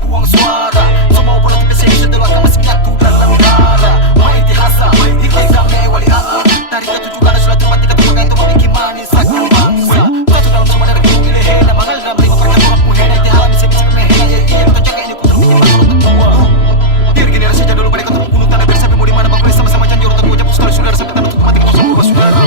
peluang suara. Semua politik pesimis adalah akan masih menyatu dalam darah. Maitihasa, hingga kami waliaan. Dari ketujuh garis sudah tempat tiga tumpah itu memiliki manis akan bangsa. Satu dalam semua dari kebun ilih hena mangal dalam lima pertemuan muhena. Itu halam bisa kemehena. Iya kita jaga ini putar bikin makan otak tua. Diri generasi jadul lupa dekat gunung tanah bersapi mau dimana bangkris sama-sama janjur untuk ucap sekali saudara sampai tanah tutup mati kosong berubah saudara.